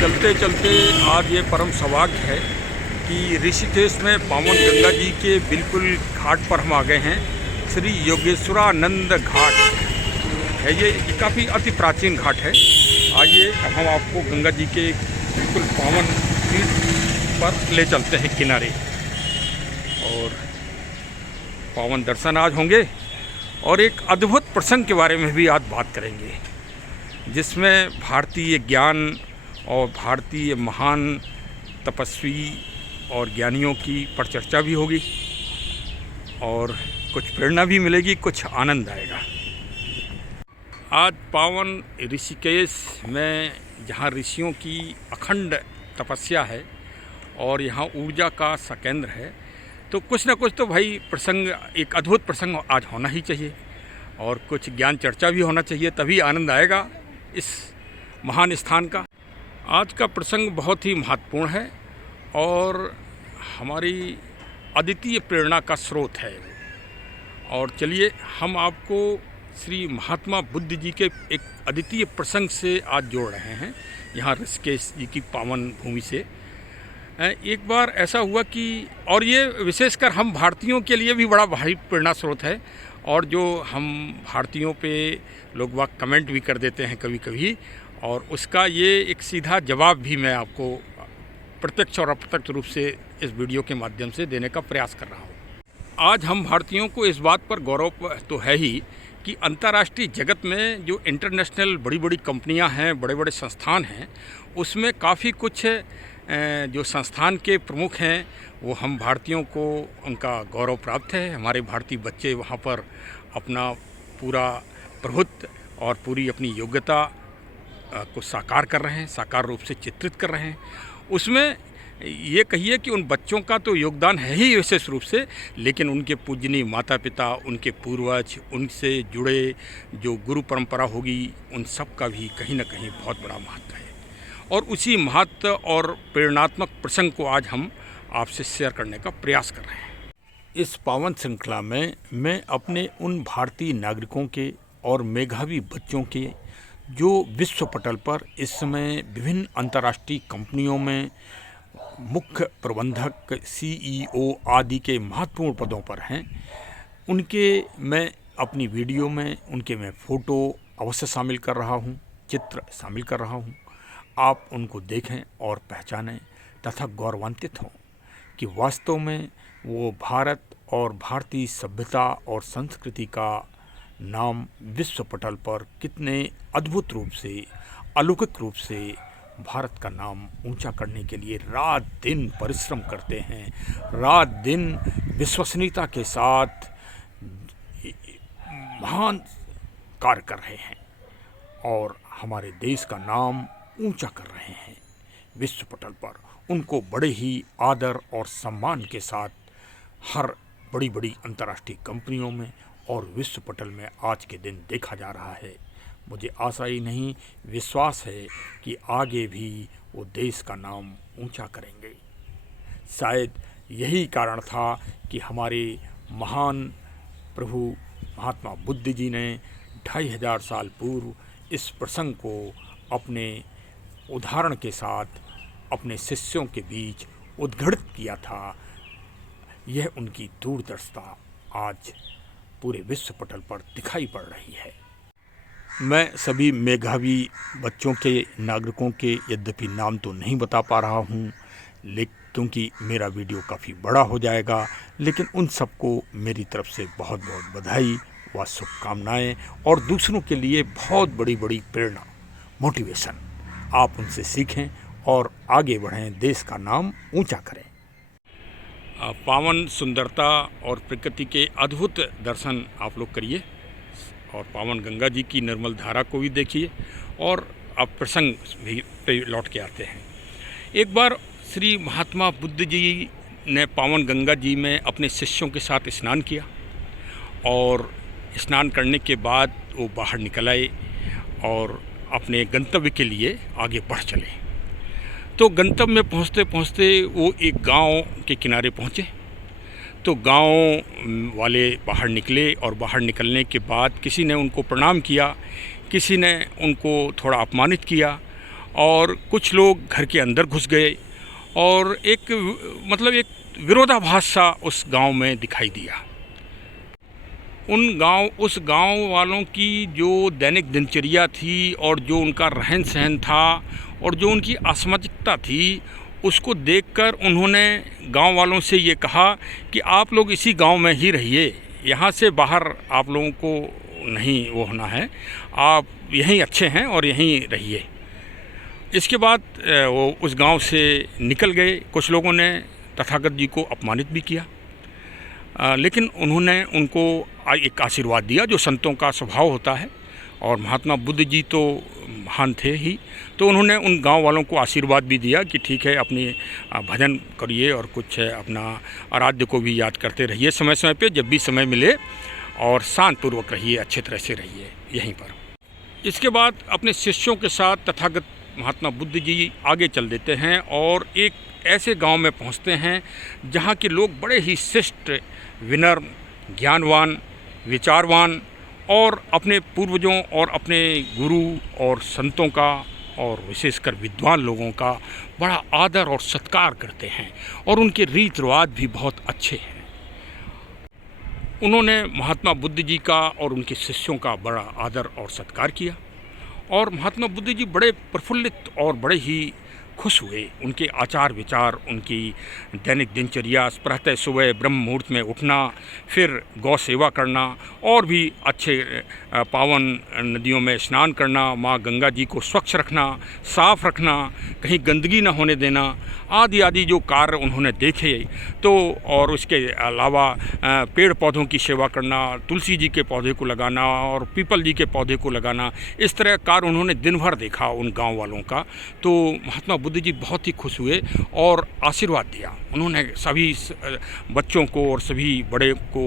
चलते चलते आज ये परम सौभाग्य है कि ऋषिकेश में पावन गंगा जी के बिल्कुल घाट पर हम आ गए हैं। श्री योगेश्वरानंद घाट है ये काफ़ी अति प्राचीन घाट है। आइए अब हम आपको गंगा जी के बिल्कुल पावन तीर्थ पर ले चलते हैं किनारे, और पावन दर्शन आज होंगे और एक अद्भुत प्रसंग के बारे में भी आज बात करेंगे, जिसमें भारतीय ज्ञान और भारतीय महान तपस्वी और ज्ञानियों की परिचर्चा भी होगी और कुछ प्रेरणा भी मिलेगी, कुछ आनंद आएगा। आज पावन ऋषिकेश में जहाँ ऋषियों की अखंड तपस्या है और यहाँ ऊर्जा का सकेंद्र है, तो कुछ ना कुछ तो भाई प्रसंग, एक अद्भुत प्रसंग आज होना ही चाहिए और कुछ ज्ञान चर्चा भी होना चाहिए, तभी आनंद आएगा इस महान स्थान का। आज का प्रसंग बहुत ही महत्वपूर्ण है और हमारी अद्वितीय प्रेरणा का स्रोत है। और चलिए हम आपको श्री महात्मा बुद्ध जी के एक अद्वितीय प्रसंग से आज जोड़ रहे हैं, यहाँ ऋषिकेश जी की पावन भूमि से। एक बार ऐसा हुआ कि, और ये विशेषकर हम भारतीयों के लिए भी बड़ा भारी प्रेरणा स्रोत है, और जो हम भारतीयों पे लोग वाक कमेंट भी कर देते हैं कभी कभी, और उसका ये एक सीधा जवाब भी मैं आपको प्रत्यक्ष और अप्रत्यक्ष रूप से इस वीडियो के माध्यम से देने का प्रयास कर रहा हूँ। आज हम भारतीयों को इस बात पर गौरव तो है ही कि अंतर्राष्ट्रीय जगत में जो इंटरनेशनल बड़ी बड़ी कंपनियां हैं, बड़े बड़े संस्थान हैं, उसमें काफ़ी कुछ जो संस्थान के प्रमुख हैं वो हम भारतीयों को उनका गौरव प्राप्त है। हमारे भारतीय बच्चे वहाँ पर अपना पूरा प्रभुत्व और पूरी अपनी योग्यता को साकार कर रहे हैं, साकार रूप से चित्रित कर रहे हैं। उसमें ये कहिए कि उन बच्चों का तो योगदान है ही विशेष रूप से, लेकिन उनके पूजनीय माता पिता, उनके पूर्वज, उनसे जुड़े जो गुरु परंपरा होगी, उन सब का भी कहीं ना कहीं बहुत बड़ा महत्व है। और उसी महत्व और प्रेरणात्मक प्रसंग को आज हम आपसे शेयर करने का प्रयास कर रहे हैं। इस पावन श्रृंखला में मैं अपने उन भारतीय नागरिकों के और मेधावी बच्चों के जो विश्व पटल पर इस समय विभिन्न अंतर्राष्ट्रीय कंपनियों में मुख्य प्रबंधक, CEO आदि के महत्वपूर्ण पदों पर हैं, उनके मैं अपनी वीडियो में उनके मैं फ़ोटो अवश्य शामिल कर रहा हूं, चित्र शामिल कर रहा हूं। आप उनको देखें और पहचानें तथा गौरवान्वित हों कि वास्तव में वो भारत और भारतीय सभ्यता और संस्कृति का नाम विश्व पटल पर कितने अद्भुत रूप से, अलौकिक रूप से भारत का नाम ऊंचा करने के लिए रात दिन परिश्रम करते हैं, रात दिन विश्वसनीयता के साथ महान कार्य कर रहे हैं और हमारे देश का नाम ऊंचा कर रहे हैं विश्व पटल पर। उनको बड़े ही आदर और सम्मान के साथ हर बड़ी बड़ी अंतर्राष्ट्रीय कंपनियों में और विश्व पटल में आज के दिन देखा जा रहा है। मुझे आशा ही नहीं, विश्वास है कि आगे भी वो देश का नाम ऊंचा करेंगे। शायद यही कारण था कि हमारे महान प्रभु महात्मा बुद्ध जी ने 2500 साल पूर्व इस प्रसंग को अपने उदाहरण के साथ अपने शिष्यों के बीच उद्घाटित किया था। यह उनकी दूरदर्शिता आज पूरे विश्व पटल पर दिखाई पड़ रही है। मैं सभी मेधावी बच्चों के, नागरिकों के यद्यपि नाम तो नहीं बता पा रहा हूँ, लेकिन क्योंकि मेरा वीडियो काफ़ी बड़ा हो जाएगा, लेकिन उन सबको मेरी तरफ से बहुत बहुत बधाई व शुभकामनाएँ और दूसरों के लिए बहुत बड़ी बड़ी प्रेरणा, मोटिवेशन। आप उनसे सीखें और आगे बढ़ें, देश का नाम ऊंचा करें। पावन सुंदरता और प्रकृति के अद्भुत दर्शन आप लोग करिए और पावन गंगा जी की निर्मल धारा को भी देखिए, और अब प्रसंग भी पे लौट के आते हैं। एक बार श्री महात्मा बुद्ध जी ने पावन गंगा जी में अपने शिष्यों के साथ स्नान किया और स्नान करने के बाद वो बाहर निकल आए और अपने गंतव्य के लिए आगे बढ़ चले। तो गंतव्य में पहुँचते पहुँचते वो एक गांव के किनारे पहुँचे। तो गांव वाले बाहर निकले और बाहर निकलने के बाद किसी ने उनको प्रणाम किया, किसी ने उनको थोड़ा अपमानित किया और कुछ लोग घर के अंदर घुस गए और एक विरोधाभास सा उस गांव में दिखाई दिया। उस गांव वालों की जो दैनिक दिनचर्या थी और जो उनका रहन सहन था और जो उनकी असमाजिकता थी, उसको देखकर उन्होंने गांव वालों से ये कहा कि आप लोग इसी गांव में ही रहिए, यहाँ से बाहर आप लोगों को नहीं वो होना है, आप यहीं अच्छे हैं और यहीं रहिए। इसके बाद वो उस गांव से निकल गए। कुछ लोगों ने तथागत जी को अपमानित भी किया, लेकिन उन्होंने उनको एक आशीर्वाद दिया जो संतों का स्वभाव होता है, और महात्मा बुद्ध जी तो महान थे ही, तो उन्होंने उन गांव वालों को आशीर्वाद भी दिया कि ठीक है, अपनी भजन करिए और कुछ अपना आराध्य को भी याद करते रहिए समय समय पे, जब भी समय मिले, और शांतपूर्वक रहिए, अच्छे तरह से रहिए यहीं पर। इसके बाद अपने शिष्यों के साथ तथागत महात्मा बुद्ध जी आगे चल देते हैं और एक ऐसे गांव में पहुंचते हैं जहां के लोग बड़े ही शिष्ट, विनम्र, ज्ञानवान, विचारवान और अपने पूर्वजों और अपने गुरु और संतों का और विशेषकर विद्वान लोगों का बड़ा आदर और सत्कार करते हैं, और उनके रीत रिवाज भी बहुत अच्छे हैं। उन्होंने महात्मा बुद्ध जी का और उनके शिष्यों का बड़ा आदर और सत्कार किया, और महात्मा बुद्ध जी बड़े प्रफुल्लित और बड़े ही खुश हुए। उनके आचार विचार, उनकी दैनिक दिनचर्या, प्रातः सुबह ब्रह्म मुहूर्त में उठना, फिर गौ सेवा करना, और भी अच्छे पावन नदियों में स्नान करना, माँ गंगा जी को स्वच्छ रखना, साफ रखना, कहीं गंदगी न होने देना, आदि आदि जो कार्य उन्होंने देखे, तो और उसके अलावा पेड़ पौधों की सेवा करना, तुलसी जी के पौधे को लगाना और पीपल जी के पौधे को लगाना, इस तरह कार्य उन्होंने दिन भर देखा उन गांव वालों का। तो महात्मा बुद्ध जी बहुत ही खुश हुए और आशीर्वाद दिया। उन्होंने सभी बच्चों को और सभी बड़े को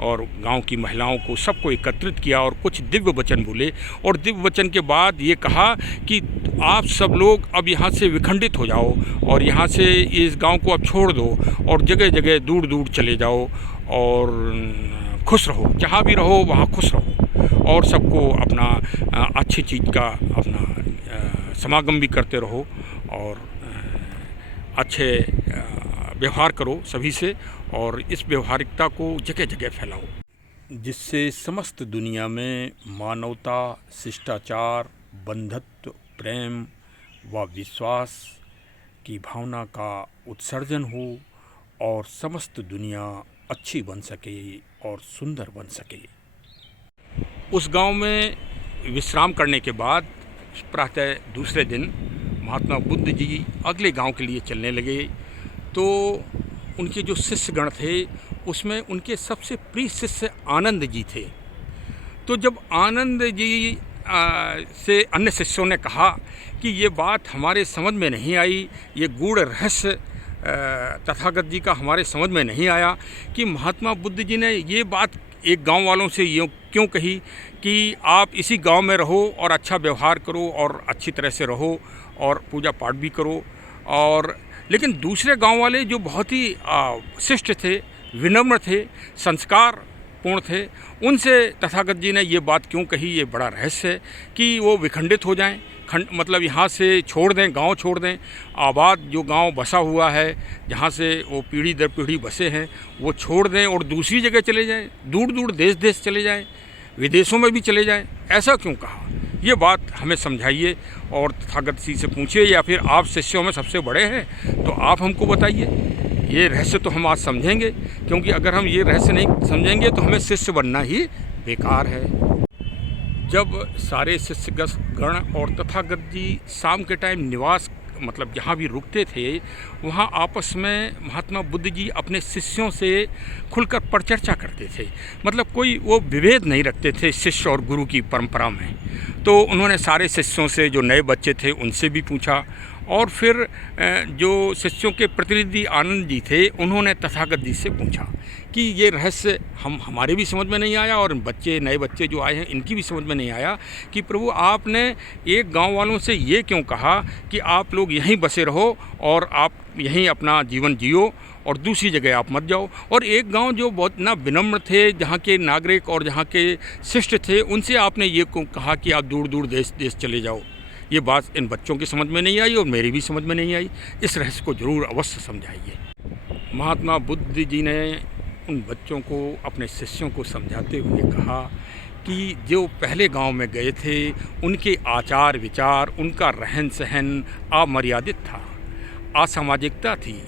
और गांव की महिलाओं को सबको एकत्रित किया और कुछ दिव्य वचन बोले, और दिव्य वचन के बाद ये कहा कि आप सब लोग अब यहाँ से विखंडित हो जाओ और यहाँ से इस गांव को अब छोड़ दो और जगह जगह दूर दूर चले जाओ और खुश रहो, जहाँ भी रहो वहाँ खुश रहो, और सबको अपना अच्छी चीज़ का अपना समागम भी करते रहो और अच्छे व्यवहार करो सभी से, और इस व्यवहारिकता को जगह जगह फैलाओ, जिससे समस्त दुनिया में मानवता, शिष्टाचार, बंधुत्व, प्रेम व विश्वास की भावना का उत्सर्जन हो और समस्त दुनिया अच्छी बन सके और सुंदर बन सके। उस गांव में विश्राम करने के बाद प्रातः दूसरे दिन महात्मा बुद्ध जी अगले गांव के लिए चलने लगे। तो उनके जो शिष्यगण थे उसमें उनके सबसे प्रिय शिष्य आनंद जी थे। तो जब आनंद जी से अन्य शिष्यों ने कहा कि ये बात हमारे समझ में नहीं आई, ये गूढ़ रहस्य तथागत जी का हमारे समझ में नहीं आया कि महात्मा बुद्ध जी ने ये बात एक गांव वालों से यूँ क्यों कही कि आप इसी गांव में रहो और अच्छा व्यवहार करो और अच्छी तरह से रहो और पूजा पाठ भी करो। और लेकिन दूसरे गांव वाले जो बहुत ही शिष्ट थे, विनम्र थे, संस्कार पूर्ण थे, उनसे तथागत जी ने ये बात क्यों कही, ये बड़ा रहस्य है कि वो विखंडित हो जाएं, मतलब यहाँ से छोड़ दें, गांव छोड़ दें, आबाद जो गांव बसा हुआ है जहाँ से वो पीढ़ी दर पीढ़ी बसे हैं वो छोड़ दें और दूसरी जगह चले जाएं, दूर दूर देश देश चले जाएं, विदेशों में भी चले जाएं। ऐसा क्यों कहा, ये बात हमें समझाइए और तथागत जी से पूछिए, या फिर आप शिष्यों में सबसे बड़े हैं तो आप हमको बताइए। ये रहस्य तो हम आज समझेंगे, क्योंकि अगर हम ये रहस्य नहीं समझेंगे तो हमें शिष्य बनना ही बेकार है। जब सारे शिष्यगण और तथागत जी शाम के टाइम निवास मतलब जहाँ भी रुकते थे वहाँ आपस में महात्मा बुद्ध जी अपने शिष्यों से खुलकर परिचर्चा करते थे, मतलब कोई वो विभेद नहीं रखते थे शिष्य और गुरु की परंपरा में। तो उन्होंने सारे शिष्यों से, जो नए बच्चे थे उनसे भी पूछा, और फिर जो शिष्यों के प्रतिनिधि आनंद जी थे उन्होंने तथागत जी से पूछा कि ये रहस्य हमारे भी समझ में नहीं आया और नए बच्चे जो आए हैं इनकी भी समझ में नहीं आया कि प्रभु आपने एक गांव वालों से ये क्यों कहा कि आप लोग यहीं बसे रहो और आप यहीं अपना जीवन जियो और दूसरी जगह आप मत जाओ, और एक गांव जो बहुत ना विनम्र थे, जहाँ के नागरिक और जहाँ के शिष्ट थे, उनसे आपने ये क्यों कहा कि आप दूर दूर देश देश चले जाओ। ये बात इन बच्चों की समझ में नहीं आई और मेरी भी समझ में नहीं आई। इस रहस्य को ज़रूर अवश्य समझाइए। महात्मा बुद्ध जी ने उन बच्चों को, अपने शिष्यों को समझाते हुए कहा कि जो पहले गांव में गए थे उनके आचार विचार, उनका रहन सहन अमर्यादित था, असामाजिकता थी।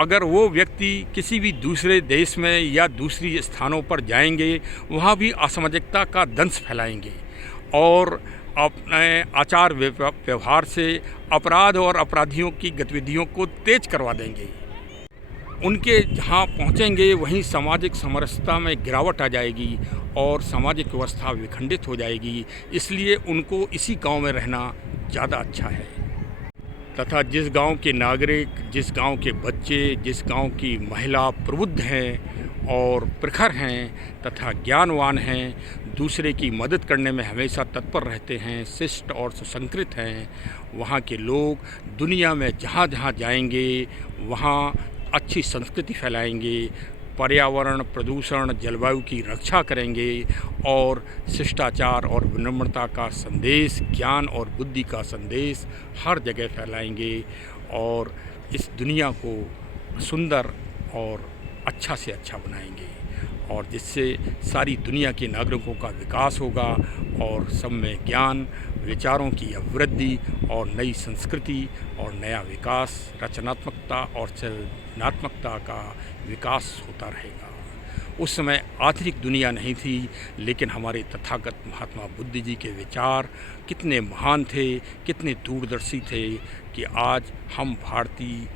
अगर वो व्यक्ति किसी भी दूसरे देश में या दूसरी स्थानों पर जाएंगे, वहाँ भी असामाजिकता का दंश फैलाएंगे और अपने आचार व्यवहार से अपराध और अपराधियों की गतिविधियों को तेज करवा देंगे। उनके जहाँ पहुँचेंगे वहीं सामाजिक समरसता में गिरावट आ जाएगी और सामाजिक व्यवस्था विखंडित हो जाएगी। इसलिए उनको इसी गांव में रहना ज़्यादा अच्छा है। तथा जिस गांव के नागरिक, जिस गांव के बच्चे, जिस गांव की महिला प्रबुद्ध हैं और प्रखर हैं तथा ज्ञानवान हैं, दूसरे की मदद करने में हमेशा तत्पर रहते हैं, शिष्ट और सुसंस्कृत हैं, वहाँ के लोग दुनिया में जहाँ जहाँ जाएंगे वहाँ अच्छी संस्कृति फैलाएंगे, पर्यावरण, प्रदूषण, जलवायु की रक्षा करेंगे और शिष्टाचार और विनम्रता का संदेश, ज्ञान और बुद्धि का संदेश हर जगह फैलाएंगे और इस दुनिया को सुंदर और अच्छा से अच्छा बनाएंगे और जिससे सारी दुनिया के नागरिकों का विकास होगा और सब में ज्ञान, विचारों की अभिवृद्धि और नई संस्कृति और नया विकास, रचनात्मकता और सृजनात्मकता का विकास होता रहेगा। उस समय आधुनिक दुनिया नहीं थी, लेकिन हमारे तथागत महात्मा बुद्ध जी के विचार कितने महान थे, कितने दूरदर्शी थे कि आज हम भारतीय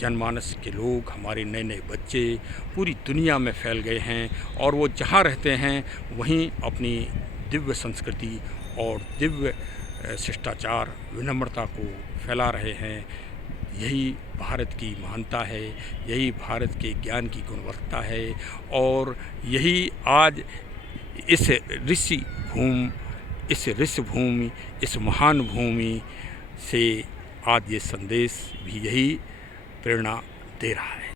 जनमानस के लोग, हमारे नए नए बच्चे पूरी दुनिया में फैल गए हैं और वो जहाँ रहते हैं वहीं अपनी दिव्य संस्कृति और दिव्य शिष्टाचार, विनम्रता को फैला रहे हैं। यही भारत की महानता है, यही भारत के ज्ञान की गुणवत्ता है और यही आज इस ऋषि भूमि, इस महान भूमि से आज ये संदेश भी यही प्रेरणा दे रहा है।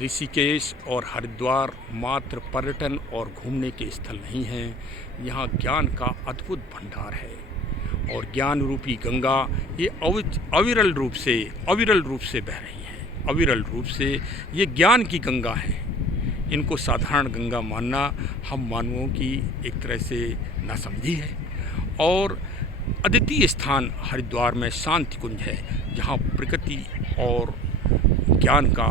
ऋषिकेश और हरिद्वार मात्र पर्यटन और घूमने के स्थल नहीं हैं, यहाँ ज्ञान का अद्भुत भंडार है और ज्ञान रूपी गंगा ये अविरल रूप से बह रही है। अविरल रूप से ये ज्ञान की गंगा है। इनको साधारण गंगा मानना हम मानवों की एक तरह से नासमझी है और अद्वितीय स्थान हरिद्वार में शांति कुंज है, जहाँ प्रकृति और ज्ञान का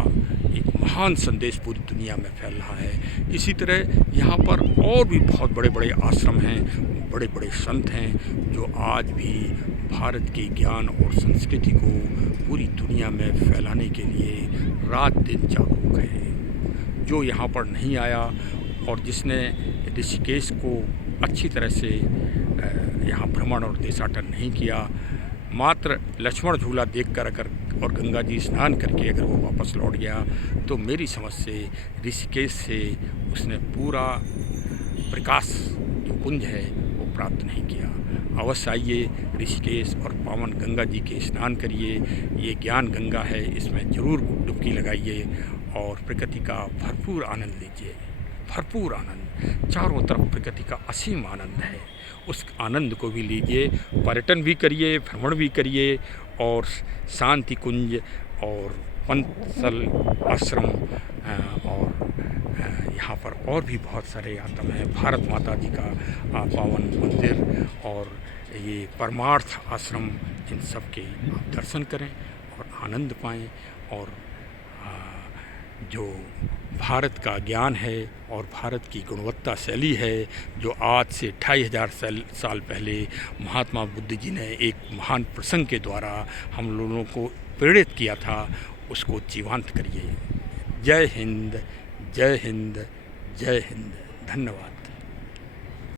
एक महान संदेश पूरी दुनिया में फैल रहा है। इसी तरह यहाँ पर और भी बहुत बड़े बड़े आश्रम हैं, बड़े बड़े संत हैं जो आज भी भारत के ज्ञान और संस्कृति को पूरी दुनिया में फैलाने के लिए रात दिन जागरूक है। जो यहाँ पर नहीं आया और जिसने ऋषिकेश को अच्छी तरह से यहाँ भ्रमण और देशाटन नहीं किया, मात्र लक्ष्मण झूला देखकर अगर और गंगा जी स्नान करके अगर वो वापस लौट गया तो मेरी समझ से ऋषिकेश से उसने पूरा प्रकाश जो कुंज है वो प्राप्त नहीं किया। अवश्य आइए ऋषिकेश और पावन गंगा जी के स्नान करिए। ये ज्ञान गंगा है, इसमें ज़रूर डुबकी लगाइए और प्रकृति का भरपूर आनंद लीजिए। भरपूर आनंद, चारों तरफ प्रकृति का असीम आनंद है, उस आनंद को भी लीजिए। पर्यटन भी करिए, भ्रमण भी करिए और शांति कुंज और पंचल आश्रम और यहाँ पर और भी बहुत सारे आश्रम हैं। भारत माता जी का पावन मंदिर और ये परमार्थ आश्रम, इन सब के आप दर्शन करें और आनंद पाएं और जो भारत का ज्ञान है और भारत की गुणवत्ता शैली है, जो आज से 2500 साल पहले महात्मा बुद्ध जी ने एक महान प्रसंग के द्वारा हम लोगों को प्रेरित किया था, उसको जीवंत करिए। जय हिंद, जय हिंद, जय हिंद। धन्यवाद।